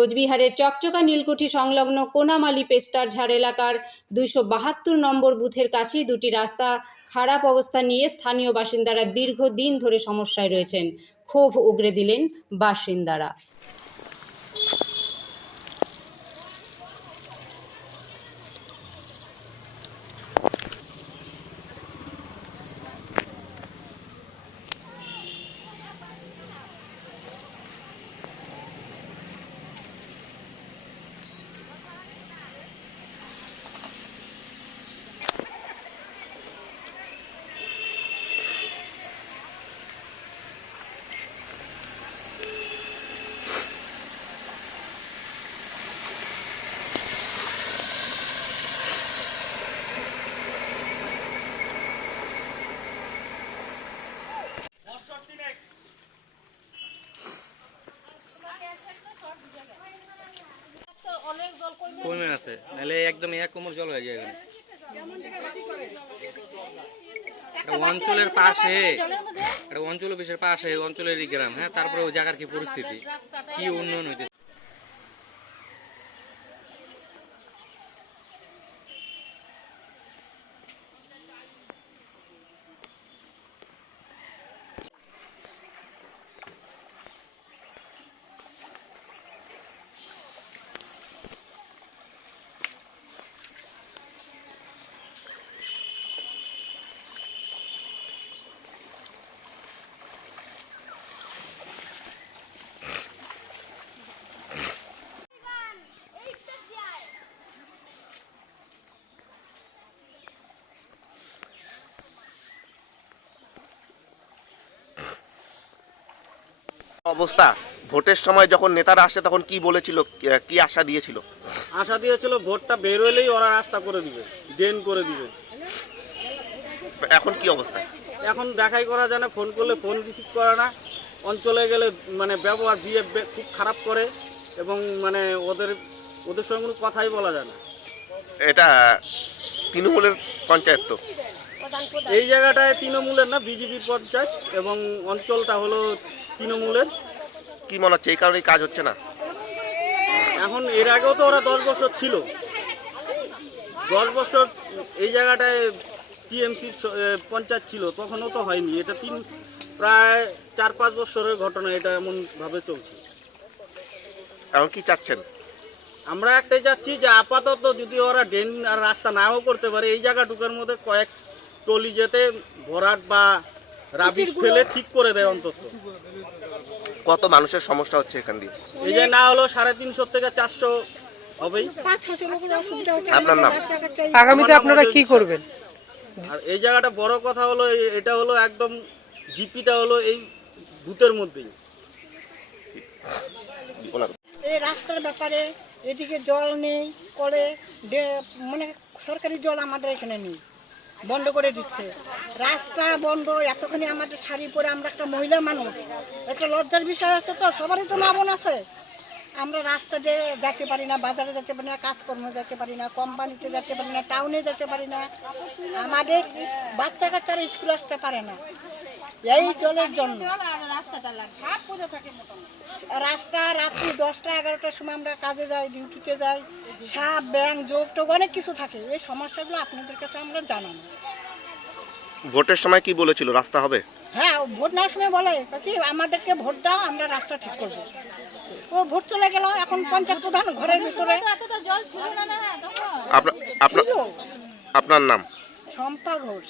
কোচবিহারের চকচকা নীলকুঠি সংলগ্ন কোনামালী পেস্টার ঝাড় এলাকার 272 নম্বর বুথের কাছে দুটি রাস্তা খারাপ অবস্থা নিয়ে স্থানীয় বাসিন্দারা দীর্ঘদিন ধরে সমস্যায় রয়েছেন। ক্ষোভ উগরে দিলেন বাসিন্দারা। কমে আছে নাহলে একদম এক কোমর জল হয়ে যাবে। অঞ্চলের পাশে একটা অঞ্চল অফিসের পাশে অঞ্চলেরই গ্রাম, হ্যাঁ, তারপরে ওই জায়গার কি পরিস্থিতি, কি উন্নয়ন হইতেছে। অবস্থা ভোটের সময় যখন নেতারা আসে তখন কি বলেছিল, কি আশা দিয়েছিল? আশা দিয়েছিল ভোটটা বের হইলেই ওরা রাস্তা করে দিবে, ড্রেন করে দিবে। এখন কি অবস্থা? এখন দেখাই করা যায় না, ফোন করলে ফোন রিসিভ করে না, অঞ্চলে গেলে মানে ব্যবহার খুব খারাপ করে এবং মানে ওদের সঙ্গে কোনো কথাই বলা যায় না। এটা তৃণমূলের পঞ্চায়েত তো? এই জায়গাটায় তৃণমূলের না, বিজেপির পঞ্চায়েত এবং অঞ্চলটা হলো তৃণমূলের। কি মনে হচ্ছে এই কারণেই কাজ হচ্ছে না? এখন এর আগেও তো ওরা 10 বছর ছিল, 10 বছর এই জায়গাটায় টিএমসির পঞ্চায়েত ছিল, তখনও তো হয়নি। এটা প্রায় 4-5 বছরের ঘটনা, এটা এমনভাবে চলছে। এখন কি চাচ্ছেন? আমরা একটাই যাচ্ছি যে আপাতত যদি ওরা ড্রেন আর রাস্তা নাও করতে পারে, এই জায়গাটুকুর মধ্যে কয়েক টলি যেতে ভরাট বা রাবিশ ফেলে ঠিক করে দেয় অন্তত। কত মানুষের সমস্যা হচ্ছে এখান দিয়ে? এই যে না হলো 350 থেকে 400 হবেই। আপনার নাম? আগামীতে আপনারা কি করবেন? আর এই জায়গাটা বড় কথা হলো, এটা হলো একদম জিপিটা হলো এই বুথের মধ্যেই। এই রাস্তার ব্যাপারে এদিকে জল নেই, করে মানে সরকারি জল আমাদের এখানে নেই, বন্ধ করে দিচ্ছে। রাস্তা বন্ধ, এতখানি আমাদের শাড়ি পরে, আমরা একটা মহিলা মানুষ, একটা লজ্জার বিষয় আছে তো, সবারই তো মা বোন আছে। আমরা রাস্তা দিয়ে যেতে পারি না, বাজারে যেতে পারি না, কাজকর্মে যেতে পারি না, কোম্পানিতে যেতে পারি না, টাউনে যেতে পারি না। আমাদের বাচ্চা কাচ্চারা স্কুল আসতে পারে না এই জলের জন্য। রাস্তা রাত্রি 10টা-11টার সময় আমরা কাজে যাই, ডিউটিতে যাই, সাপ ব্যাং যোগ টোগ অনেক কিছু থাকে। এই সমস্যাগুলো আপনাদের কাছে আমরা জানাবো। ভোটের সময় কি বলেছিল, রাস্তা হবে? হ্যাঁ, ভোট নেওয়ার সময় বলে কি আমাদেরকে ভোট দাও, আমরা রাস্তা ঠিক করবো। ও ভোট চলে গেল, এখন পঞ্চায়েত প্রধান ঘরের ভিতরে। আপনার নাম? শম্পা ঘোষ।